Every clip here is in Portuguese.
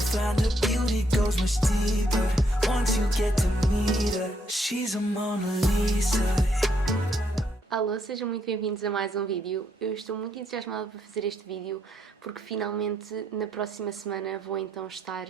You'll find the beauty goes much deeper once you get to meet her. She's a Mona Lisa. Alô, sejam muito bem-vindos a mais um vídeo. Eu estou muito entusiasmada para fazer este vídeo porque finalmente na próxima semana vou então estar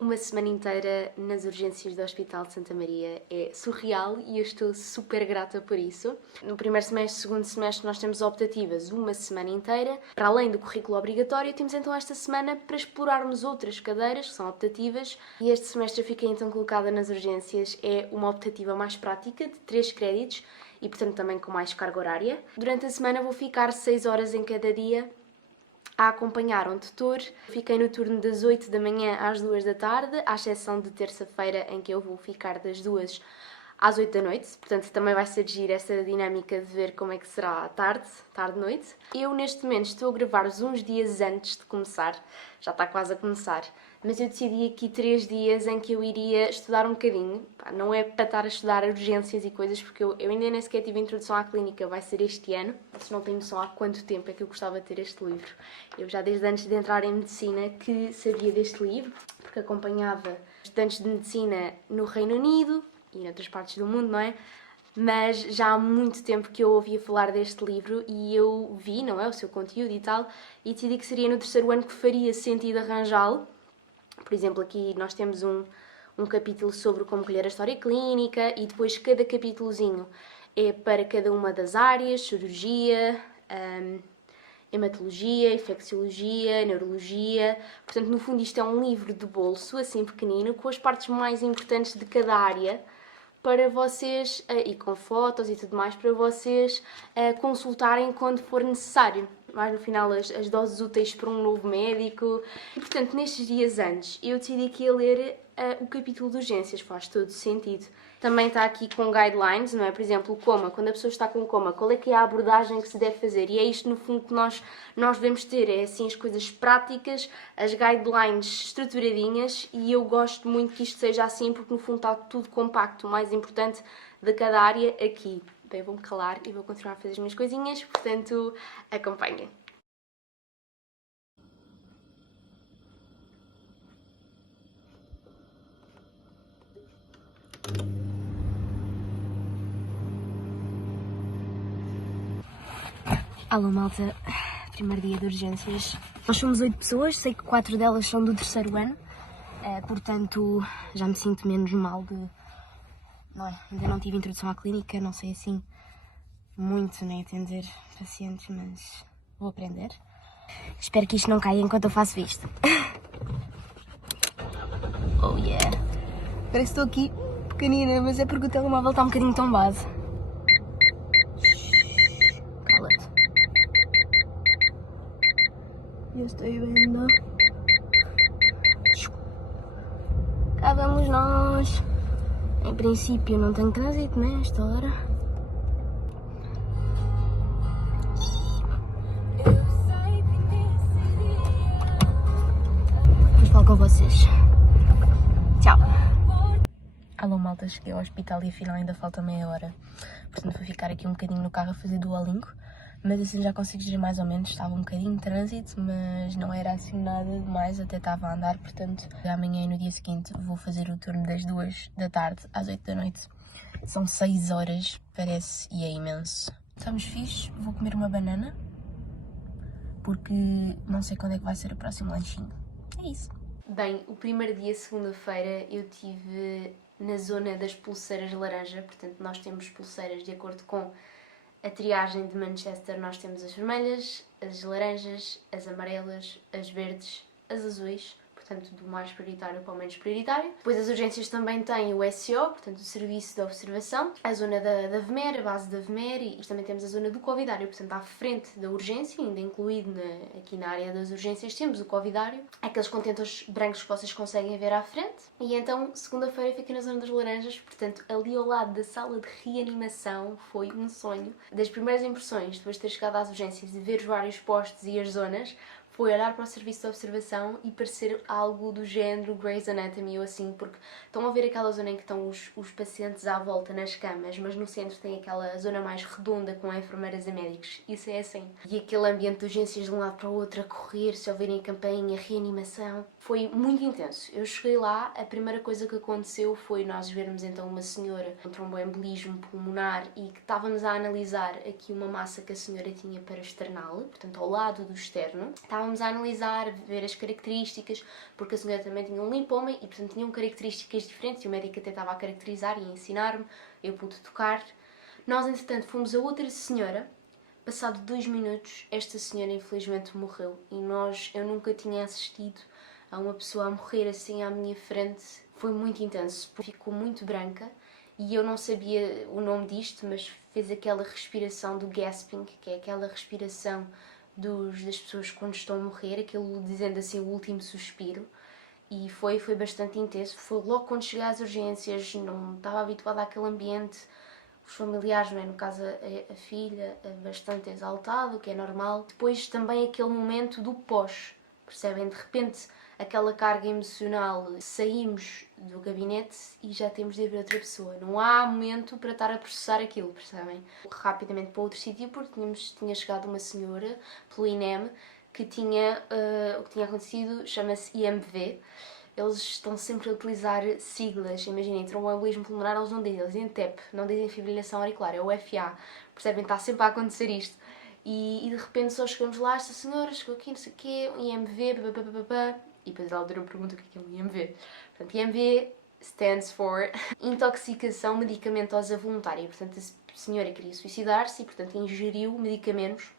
uma semana inteira nas urgências do Hospital de Santa Maria. É surreal e eu estou super grata por isso. No primeiro semestre, segundo semestre, nós temos optativas uma semana inteira. Para além do currículo obrigatório, temos então esta semana para explorarmos outras cadeiras que são optativas. E este semestre eu fiquei então colocada nas urgências. É uma optativa mais prática, de 3 créditos, e portanto também com mais carga horária. Durante a semana vou ficar 6 horas em cada dia a acompanhar um tutor. Fiquei no turno das 8 da manhã às 2 da tarde, à exceção de terça-feira em que eu vou ficar das 2 às 8 da noite, portanto também vai ser giro esta dinâmica de ver como é que será à tarde-noite. Eu neste momento estou a gravar-vos uns dias antes de começar, já está quase a começar, mas eu decidi aqui 3 dias em que eu iria estudar um bocadinho. Não é para estar a estudar urgências e coisas, porque eu ainda nem sequer tive introdução à clínica, vai ser este ano. Vocês não têm noção há quanto tempo é que eu gostava de ter este livro. Eu já desde antes de entrar em medicina que sabia deste livro, porque acompanhava estudantes de medicina no Reino Unido e em outras partes do mundo, não é? Mas já há muito tempo que eu ouvia falar deste livro e eu vi, não é, o seu conteúdo e tal, e decidi que seria no terceiro ano que faria sentido arranjá-lo. Por exemplo, aqui nós temos um capítulo sobre como colher a história clínica e depois cada capítulozinho é para cada uma das áreas, cirurgia, hematologia, infecciologia, neurologia. Portanto, no fundo isto é um livro de bolso, assim pequenino, com as partes mais importantes de cada área, para vocês, e com fotos e tudo mais, para vocês consultarem quando for necessário. Mais no final, as doses úteis para um novo médico. E, portanto, nestes dias antes, eu decidi que ia ler o capítulo de urgências, faz todo sentido. Também está aqui com guidelines, não é? Por exemplo, o coma, quando a pessoa está com coma, qual é que é a abordagem que se deve fazer? E é isto, no fundo, que nós devemos ter, é assim as coisas práticas, as guidelines estruturadinhas, e eu gosto muito que isto seja assim, porque no fundo está tudo compacto, o mais importante de cada área aqui. Bem, vou-me calar e vou continuar a fazer as minhas coisinhas, portanto, acompanhem. Alô, malta. Primeiro dia de urgências. Nós somos 8 pessoas, sei que 4 delas são do terceiro ano, portanto já me sinto menos mal de... Não é? Ainda não tive introdução à clínica, não sei assim muito nem atender pacientes, mas vou aprender. Espero que isto não caia enquanto eu faço isto. Oh yeah! Parece que estou aqui pequenina, mas é porque o telemóvel está um bocadinho tombado. Cala-te. Eu estou vendo. Cá vamos nós. Em princípio não tenho trânsito nesta hora. Depois falo com vocês. Tchau. Alô, malta, cheguei ao hospital e afinal ainda falta meia hora. Portanto vou ficar aqui um bocadinho no carro a fazer Duolingo. Mas assim já consigo dizer mais ou menos, estava um bocadinho de trânsito, mas não era assim nada demais, até estava a andar, portanto amanhã e no dia seguinte vou fazer o turno das 2 da tarde às 8 da noite. São 6 horas, parece, e é imenso. Estamos fixe, vou comer uma banana, porque não sei quando é que vai ser o próximo lanchinho. É isso. Bem, o primeiro dia, segunda-feira, eu tive na zona das pulseiras laranja, portanto nós temos pulseiras de acordo com a triagem de Manchester. Nós temos as vermelhas, as laranjas, as amarelas, as verdes, as azuis, portanto do mais prioritário para o menos prioritário. Depois as urgências também têm o SO, portanto o Serviço de Observação, a zona da VMER, a base da VMER, e também temos a zona do Covidário, portanto à frente da urgência, ainda incluído aqui na área das urgências, temos o Covidário, aqueles contentores brancos que vocês conseguem ver à frente. E então segunda-feira fiquei na zona das laranjas, portanto ali ao lado da sala de reanimação. Foi um sonho. Das primeiras impressões, depois de ter chegado às urgências e ver os vários postos e as zonas, foi olhar para o serviço de observação e parecer algo do género Grey's Anatomy ou assim, porque estão a ver aquela zona em que estão os pacientes à volta nas camas, mas no centro tem aquela zona mais redonda com enfermeiras e médicos. Isso é assim. E aquele ambiente de urgências de um lado para o outro, a correr, se ouvirem a campainha, reanimação. foi muito intenso. Eu cheguei lá, a primeira coisa que aconteceu foi nós vermos então uma senhora com tromboembolismo pulmonar e que estávamos a analisar aqui uma massa que a senhora tinha parasternal, portanto ao lado do externo. Estávamos a analisar, ver as características, porque a senhora também tinha um linfoma e portanto tinham características diferentes e o médico até estava a caracterizar e a ensinar-me, eu pude tocar. Nós entretanto fomos a outra senhora. Passado 2 minutos, esta senhora infelizmente morreu e eu nunca tinha assistido a uma pessoa a morrer assim à minha frente. Foi muito intenso, ficou muito branca e eu não sabia o nome disto, mas fez aquela respiração do gasping, que é aquela respiração das pessoas quando estão a morrer, aquele dizendo assim o último suspiro. E foi bastante intenso. Foi logo quando cheguei às urgências, não estava habituada àquele ambiente. Os familiares, não é? No caso a filha, bastante exaltado, o que é normal. Depois também aquele momento do pós, percebem? De repente aquela carga emocional, saímos do gabinete e já temos de ir ver outra pessoa. Não há momento para estar a processar aquilo, percebem? Rapidamente para outro sítio porque tinha chegado uma senhora pelo INEM que o que tinha acontecido chama-se IMV. Eles estão sempre a utilizar siglas, imaginem, tromboembolismo pulmonar, eles não dizem, eles dizem TEP, não dizem fibrilação auricular, é o FA, percebem? Está sempre a acontecer isto. E de repente só chegamos lá, esta senhora chegou aqui, não sei o quê, um IMV, e depois ela deu a pergunta o que é um IMV. Portanto, IMV stands for intoxicação medicamentosa voluntária, portanto a senhora queria suicidar-se e portanto ingeriu medicamentos.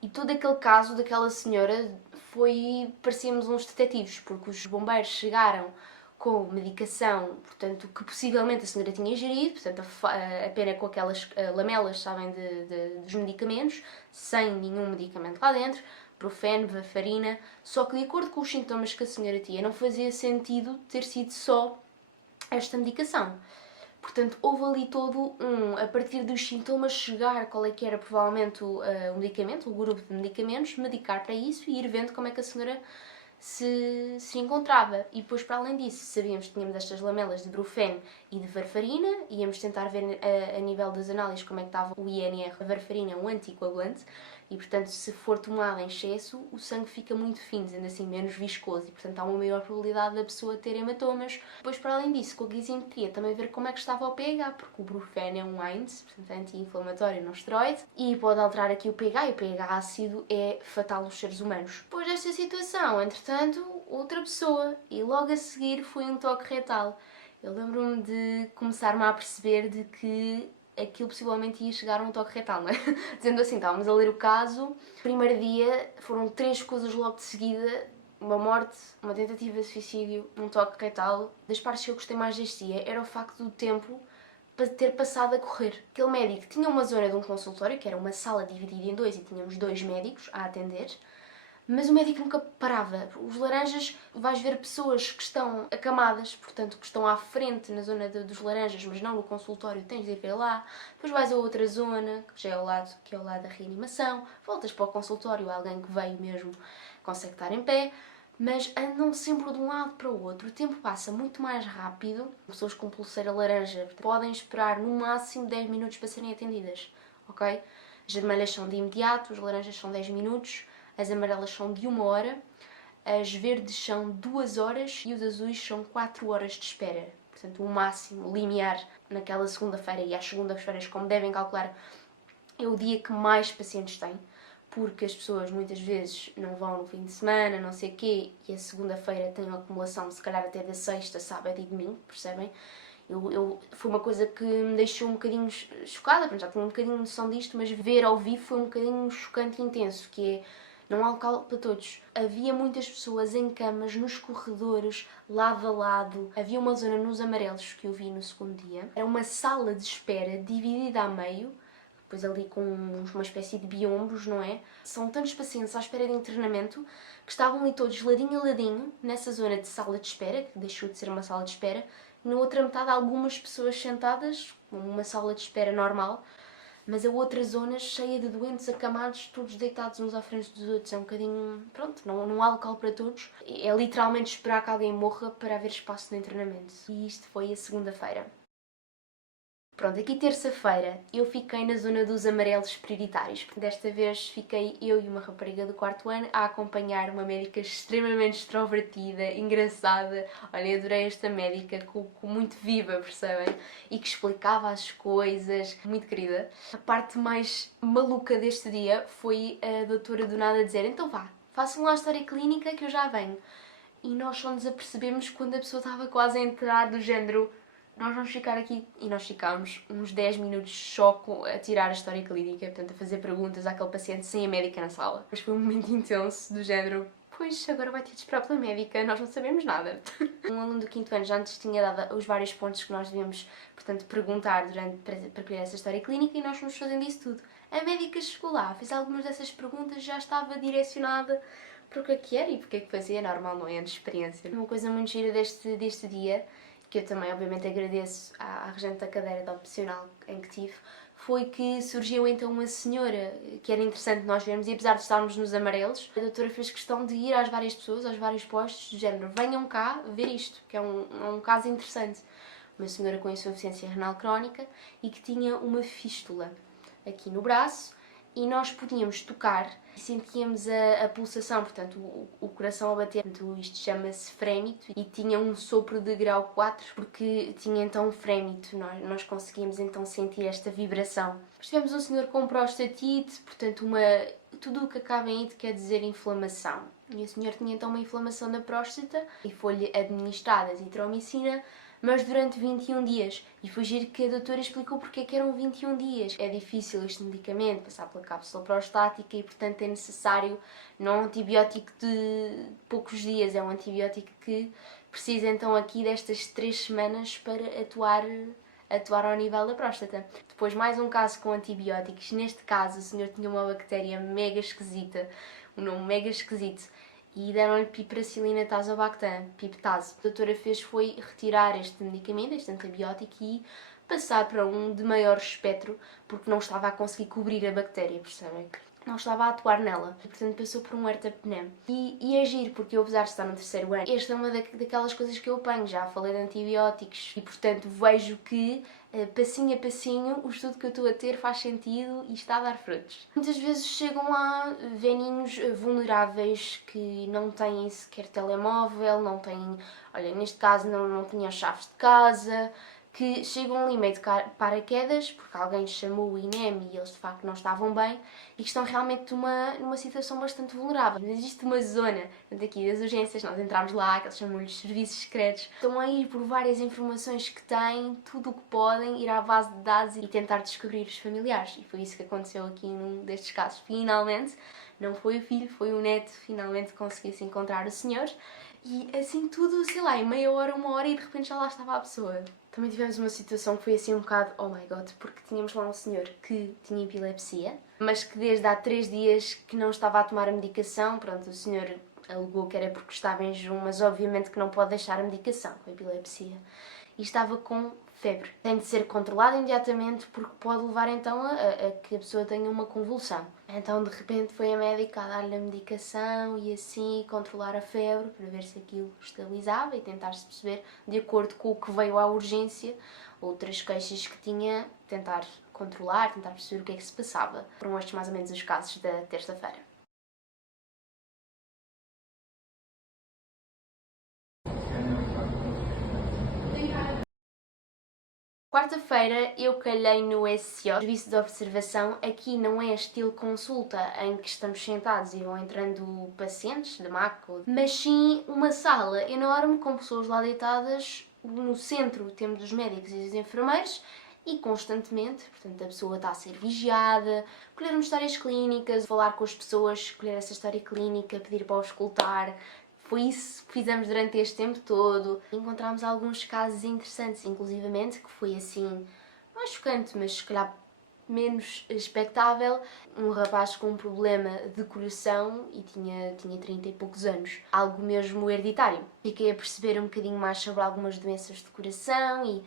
E todo aquele caso daquela senhora parecíamos uns detetives, porque os bombeiros chegaram com medicação, portanto, que possivelmente a senhora tinha ingerido, portanto, apenas com aquelas lamelas, sabem, dos medicamentos, sem nenhum medicamento lá dentro, brufeno, varfarina, só que de acordo com os sintomas que a senhora tinha, não fazia sentido ter sido só esta medicação. Portanto, houve ali todo a partir dos sintomas, chegar qual é que era provavelmente o medicamento, o grupo de medicamentos, medicar para isso e ir vendo como é que a senhora se encontrava. E depois, para além disso, sabíamos que tínhamos estas lamelas de brufeno e de varfarina, íamos tentar ver a nível das análises como é que estava o INR. A varfarina é um anticoagulante e, portanto, se for tomada em excesso, o sangue fica muito fino, dizendo assim, menos viscoso e, portanto, há uma maior probabilidade da pessoa ter hematomas. Depois, para além disso, com a guizimetria, também ver como é que estava o pH, porque o brufeno é um AINES, portanto, é anti-inflamatório, não esteroide, e pode alterar aqui o pH, e o pH ácido é fatal nos seres humanos. Depois desta situação, entretanto, outra pessoa, e logo a seguir foi um toque retal. Eu lembro-me de começar-me a perceber de que aquilo possivelmente ia chegar a um toque retal, não é? Dizendo assim, estávamos a ler o caso, primeiro dia foram 3 coisas logo de seguida, uma morte, uma tentativa de suicídio, um toque retal. Das partes que eu gostei mais deste dia era o facto do tempo para ter passado a correr. Aquele médico tinha uma zona de um consultório, que era uma sala dividida em 2 e tínhamos 2 médicos a atender, mas o médico nunca parava. Os laranjas, vais ver pessoas que estão acamadas, portanto, que estão à frente na zona dos laranjas, mas não no consultório, tens de ir ver lá. Depois vais a outra zona, que já é ao lado da reanimação. Voltas para o consultório, alguém que veio mesmo consegue estar em pé. Mas andam sempre de um lado para o outro. O tempo passa muito mais rápido. Pessoas com pulseira laranja podem esperar no máximo 10 minutos para serem atendidas, ok? As vermelhas são de imediato, as laranjas são 10 minutos. As amarelas são de 1 hora, as verdes são 2 horas e os azuis são 4 horas de espera. Portanto, o máximo, o limiar, naquela segunda-feira e às segundas-feiras, como devem calcular, é o dia que mais pacientes têm, porque as pessoas muitas vezes não vão no fim de semana, não sei o quê, e a segunda-feira tem uma acumulação, se calhar até da sexta, sábado e domingo, percebem? Foi uma coisa que me deixou um bocadinho chocada, já tinha um bocadinho de noção disto, mas ver ao vivo foi um bocadinho chocante e intenso, que é, não há local para todos. Havia muitas pessoas em camas, nos corredores, lado a lado. Havia uma zona nos amarelos que eu vi no segundo dia. Era uma sala de espera dividida a meio, depois ali com uma espécie de biombos, não é? São tantos pacientes à espera de internamento que estavam ali todos ladinho a ladinho, nessa zona de sala de espera, que deixou de ser uma sala de espera, e na outra metade algumas pessoas sentadas, uma sala de espera normal, mas a outra zona cheia de doentes acamados, todos deitados uns à frente dos outros. É um bocadinho... pronto, não há local para todos. É literalmente esperar que alguém morra para haver espaço no internamento. E isto foi a segunda-feira. Pronto, aqui terça-feira eu fiquei na zona dos amarelos prioritários. Desta vez fiquei eu e uma rapariga do 4º ano a acompanhar uma médica extremamente extrovertida, engraçada. Olha, adorei esta médica, muito viva, percebem? E que explicava as coisas, muito querida. A parte mais maluca deste dia foi a doutora do nada dizer: então vá, façam lá a história clínica que eu já venho. E nós só nos apercebemos quando a pessoa estava quase a entrar, do género: nós vamos ficar aqui. E nós ficámos uns 10 minutos só a tirar a história clínica, portanto a fazer perguntas àquele paciente sem a médica na sala. Mas foi um momento intenso, do género: pois, agora vai ter de esperar pela médica, nós não sabemos nada. Um aluno do 5º ano já antes tinha dado os vários pontos que nós devíamos, portanto, perguntar para criar essa história clínica, e nós fomos fazendo isso tudo. A médica chegou lá, fez algumas dessas perguntas, já estava direcionada para o que era e porque é que fazia, normal, não é? De experiência. Uma coisa muito gira deste dia, que eu também obviamente agradeço à regente da cadeira de opcional em que tive, foi que surgiu então uma senhora que era interessante nós vermos, e apesar de estarmos nos amarelos, a doutora fez questão de ir às várias pessoas, aos vários postos, do género: venham cá ver isto, que é um caso interessante. Uma senhora com insuficiência renal crónica e que tinha uma fístula aqui no braço, e nós podíamos tocar e sentíamos a pulsação, portanto o coração a bater. Portanto, isto chama-se frémito, e tinha um sopro de grau 4 porque tinha então um frémito, nós conseguíamos então sentir esta vibração. Depois tivemos um senhor com prostatite, portanto tudo o que acaba em ite quer dizer inflamação. E o senhor tinha então uma inflamação da próstata e foi-lhe administrada azitromicina, mas durante 21 dias. E foi giro que a doutora explicou porque é que eram 21 dias. É difícil este medicamento passar pela cápsula prostática e, portanto, é necessário não um antibiótico de poucos dias, é um antibiótico que precisa então aqui destas 3 semanas para atuar ao nível da próstata. Depois mais um caso com antibióticos. Neste caso o senhor tinha uma bactéria mega esquisita, um nome mega esquisito, e deram-lhe piperacilina tazobactam, piptase. A doutora foi retirar este medicamento, este antibiótico, e passar para um de maior espectro, porque não estava a conseguir cobrir a bactéria, percebem? Não estava a atuar nela, e, portanto passou por um ertapenem. E é giro, porque eu, apesar de estar no 3º ano, esta é uma daquelas coisas que eu apanho. Já falei de antibióticos e, portanto, vejo que passinho a passinho o estudo que eu estou a ter faz sentido e está a dar frutos. Muitas vezes chegam lá velhinhos vulneráveis que não têm sequer telemóvel, não têm, olha, neste caso não tinham chaves de casa, que chegam ali meio de paraquedas porque alguém chamou o INEM e eles de facto não estavam bem, e que estão realmente numa situação bastante vulnerável. Existe uma zona daqui das urgências, nós entramos lá, que eles chamam-lhes serviços secretos, estão a ir por várias informações que têm, tudo o que podem, ir à base de dados e tentar descobrir os familiares. E foi isso que aconteceu aqui num destes casos. Finalmente, não foi o filho, foi o neto, finalmente conseguiu-se encontrar o senhor. E assim tudo, sei lá, em meia hora, 1 hora, e de repente já lá estava a pessoa. Também tivemos uma situação que foi assim um bocado oh my god, porque tínhamos lá um senhor que tinha epilepsia, mas que desde há 3 dias que não estava a tomar a medicação. Pronto, o senhor alegou que era porque estava em jejum, mas obviamente que não pode deixar a medicação com a epilepsia. E estava com febre. Tem de ser controlado imediatamente porque pode levar então a que a pessoa tenha uma convulsão. Então de repente foi a médica a dar-lhe a medicação e assim controlar a febre para ver se aquilo estabilizava e tentar-se perceber, de acordo com o que veio à urgência, outras queixas que tinha, tentar controlar, tentar perceber o que é que se passava. Foram estes mais ou menos os casos da terça-feira. Quarta-feira eu calhei no SCO, Serviço de Observação. Aqui não é estilo consulta em que estamos sentados e vão entrando pacientes de MAC, mas sim uma sala enorme com pessoas lá deitadas. No centro temos os médicos e os enfermeiros e constantemente, portanto, a pessoa está a ser vigiada, colher histórias clínicas, falar com as pessoas, colher essa história clínica, pedir para os escutar. Foi isso que fizemos durante este tempo todo. Encontramos alguns casos interessantes, inclusivamente, que foi assim, não é chocante, mas se calhar menos expectável. Um rapaz com um problema de coração e tinha 30 e poucos anos. Algo mesmo hereditário. Fiquei a perceber um bocadinho mais sobre algumas doenças de coração e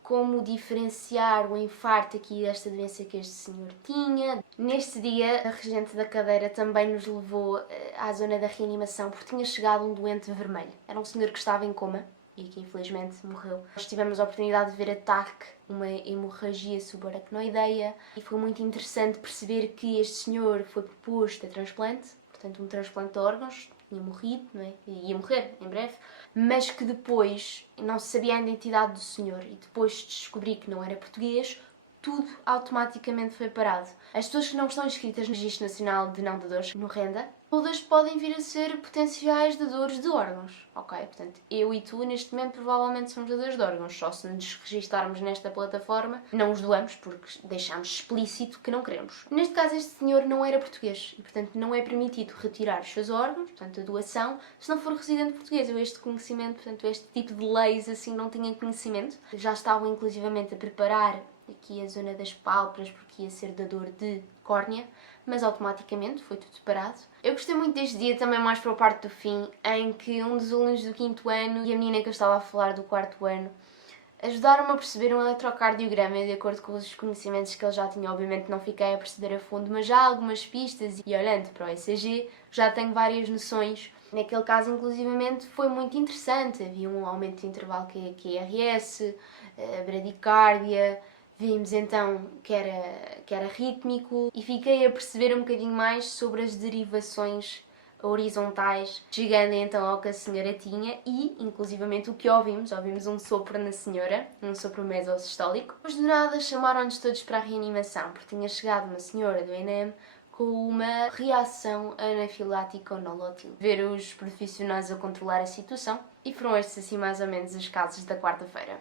como diferenciar o infarto aqui desta doença que este senhor tinha. Neste dia, a regente da cadeira também nos levou à zona da reanimação porque tinha chegado um doente vermelho. Era um senhor que estava em coma e que infelizmente morreu. Nós tivemos a oportunidade de ver a TAC, uma hemorragia subaracnoideia, e foi muito interessante perceber que este senhor foi proposto a transplante, portanto um transplante de órgãos, tinha morrido, não é? Ia morrer em breve, mas que depois não se sabia a identidade do senhor e depois de descobrir que não era português, tudo automaticamente foi parado. As pessoas que não estão inscritas no Registro Nacional de Não Dadores, no RENDA, todas podem vir a ser potenciais dadores de órgãos, ok? Portanto, eu e tu, neste momento, provavelmente somos dadores de órgãos. Só se nos registarmos nesta plataforma, não os doamos, porque deixamos explícito que não queremos. Neste caso, este senhor não era português e, portanto, não é permitido retirar os seus órgãos, portanto, a doação, se não for residente português. Eu este conhecimento, portanto, este tipo de leis, assim, não tinha conhecimento. Já estavam, inclusivamente, a preparar aqui a zona das pálpebras, porque ia ser dador de córnea, mas automaticamente foi tudo parado. Eu gostei muito deste dia também mais para a parte do fim, em que um dos alunos do 5º ano e a menina que eu estava a falar do 4º ano ajudaram-me a perceber um eletrocardiograma de acordo com os conhecimentos que ele já tinha. Obviamente não fiquei a perceber a fundo, mas já há algumas pistas e olhando para o ECG já tenho várias noções. Naquele caso, inclusivamente, foi muito interessante. Havia um aumento de intervalo QRS, bradicárdia. Vimos então que era rítmico e fiquei a perceber um bocadinho mais sobre as derivações horizontais, chegando então ao que a senhora tinha e, inclusivamente, o que ouvimos um sopro na senhora, um sopro mesosistólico. Mas de nada chamaram-nos todos para a reanimação, porque tinha chegado uma senhora do ENEM com uma reação anafilática ao nolotil. Ver os profissionais a controlar a situação e foram estes assim mais ou menos os casos da quarta-feira.